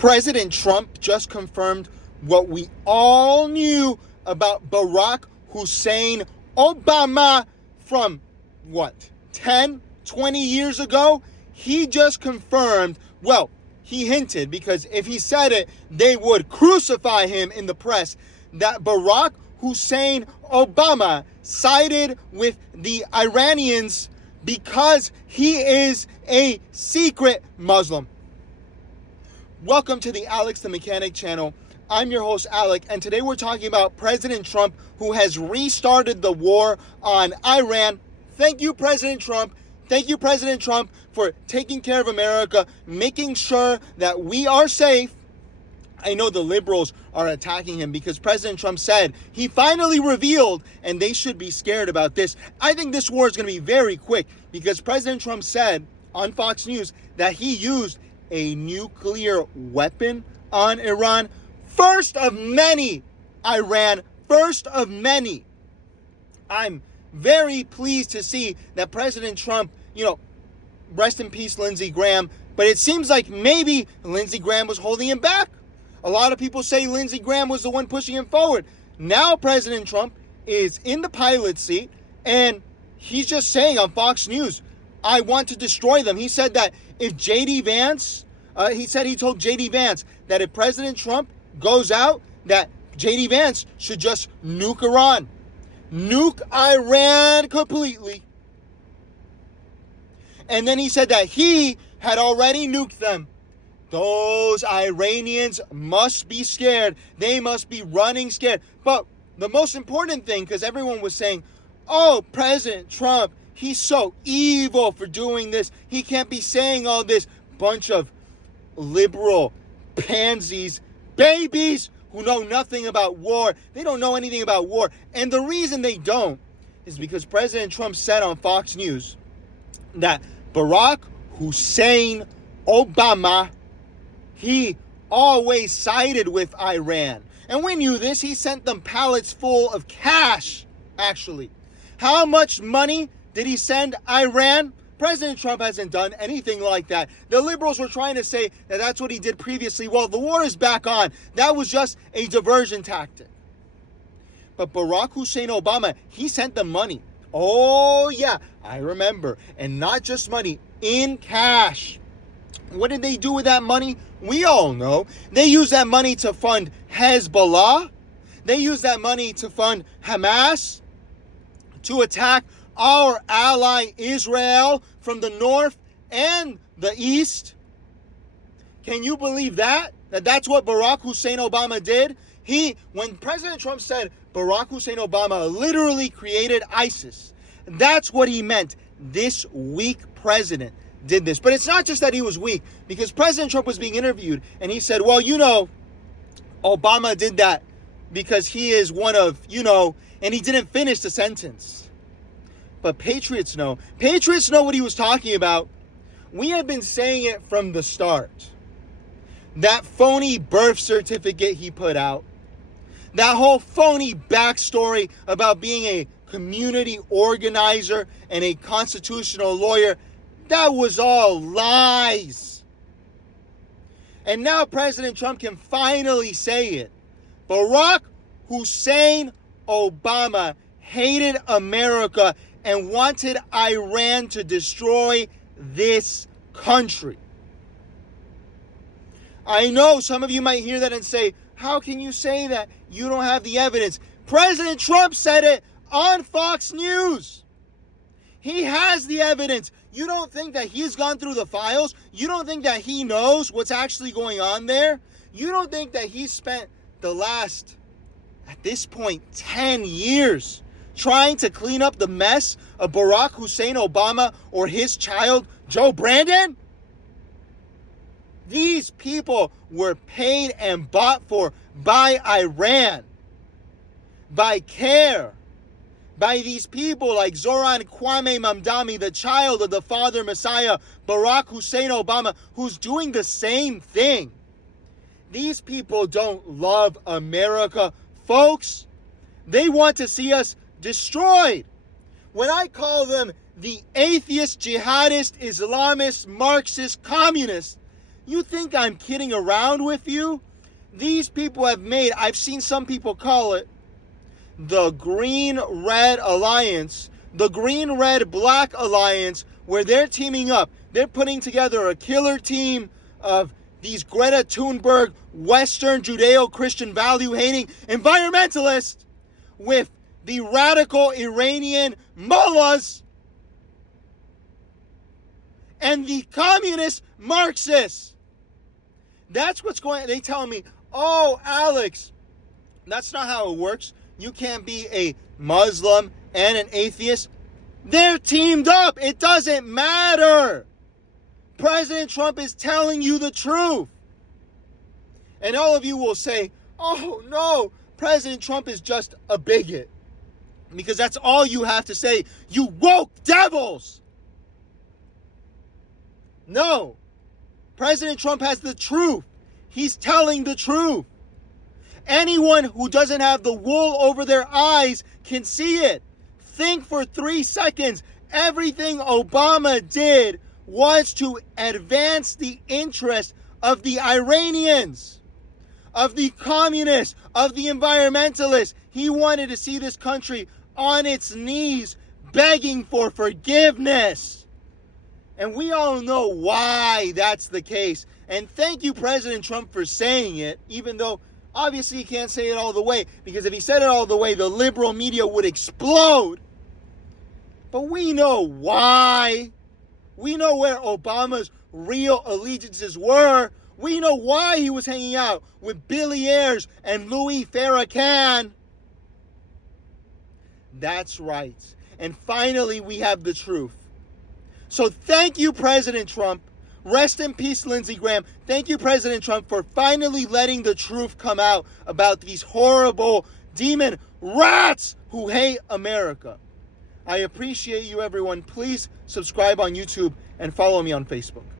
President Trump just confirmed what we all knew about Barack Hussein Obama from, 10, 20 years ago? He just confirmed, well, he hinted, because if he said it, they would crucify him in the press, that Barack Hussein Obama sided with the Iranians because he is a secret Muslim. Welcome to the Alex the Mechanic channel. I'm your host, Alec, and today we're talking about President Trump, who has restarted the war on Iran. Thank you, President Trump. Thank you, President Trump, for taking care of America, making sure that we are safe. I know the liberals are attacking him because President Trump said he finally revealed, and they should be scared about this. I think this war is going to be very quick because President Trump said on Fox News that he used a nuclear weapon on Iran. First of many, Iran, first of many. I'm very pleased to see that President Trump, rest in peace, Lindsey Graham, but it seems like maybe Lindsey Graham was holding him back. A lot of people say Lindsey Graham was the one pushing him forward. Now President Trump is in the pilot seat, and he's just saying on Fox News, I want to destroy them. He said that if J.D. Vance, he told J.D. Vance that if President Trump goes out, that J.D. Vance should just nuke Iran. Nuke Iran completely. And then he said that he had already nuked them. Those Iranians must be scared. They must be running scared. But the most important thing, because everyone was saying, oh, President Trump, he's so evil for doing this. He can't be saying all this. Bunch of liberal pansies, babies who know nothing about war. They don't know anything about war. And the reason they don't is because President Trump said on Fox News that Barack Hussein Obama, he always sided with Iran. And we knew this. He sent them pallets full of cash, actually. How much money did he send Iran? President Trump hasn't done anything like that. The liberals were trying to say that that's what he did previously. Well, the war is back on. That was just a diversion tactic. But Barack Hussein Obama, he sent them money. Oh, yeah, I remember. And not just money, in cash. What did they do with that money? We all know. They used that money to fund Hezbollah. They used that money to fund Hamas, to attack our ally Israel from the north and the east. Can you believe that? That's what Barack Hussein Obama did? When President Trump said Barack Hussein Obama literally created ISIS, that's what he meant. This weak president did this. But it's not just that he was weak, because President Trump was being interviewed and he said, well, Obama did that because he is one of, and he didn't finish the sentence. But patriots know. Patriots know what he was talking about. We have been saying it from the start. That phony birth certificate he put out, that whole phony backstory about being a community organizer and a constitutional lawyer, that was all lies. And now President Trump can finally say it. Barack Hussein Obama hated America and wanted Iran to destroy this country. I know some of you might hear that and say, how can you say that? You don't have the evidence. President Trump said it on Fox News. He has the evidence. You don't think that he's gone through the files? You don't think that he knows what's actually going on there? You don't think that he spent the last, at this point, 10 years trying to clean up the mess of Barack Hussein Obama or his child, Joe Brandon? These people were paid and bought for by Iran, by CARE, by these people like Zoran Kwame Mamdani, the child of the father Messiah, Barack Hussein Obama, who's doing the same thing. These people don't love America, folks. They want to see us destroyed. When I call them the atheist, jihadist, Islamist, Marxist, communist, You think I'm kidding around with you? These people have made, I've seen some people call it, the Green-Red Alliance, the Green-Red-Black Alliance, where they're teaming up. They're putting together a killer team of these Greta Thunberg, Western Judeo-Christian value-hating environmentalists with the radical Iranian mullahs and the communist Marxists. That's what's going on. They tell me, oh, Alex, that's not how it works. You can't be a Muslim and an atheist. They're teamed up. It doesn't matter. President Trump is telling you the truth. And all of you will say, oh no, President Trump is just a bigot. Because that's all you have to say, you woke devils. No. President Trump has the truth. He's telling the truth. Anyone who doesn't have the wool over their eyes can see it. Think for 3 seconds. Everything Obama did was to advance the interest of the Iranians, of the communists, of the environmentalists. He wanted to see this country on its knees, begging for forgiveness. And we all know why that's the case. And thank you, President Trump, for saying it, even though obviously he can't say it all the way, because if he said it all the way, the liberal media would explode. But we know why. We know where Obama's real allegiances were. We know why he was hanging out with Billy Ayers and Louis Farrakhan. That's right. And finally, we have the truth. So thank you, President Trump. Rest in peace, Lindsey Graham. Thank you, President Trump, for finally letting the truth come out about these horrible demon rats who hate America. I appreciate you, everyone. Please subscribe on YouTube and follow me on Facebook.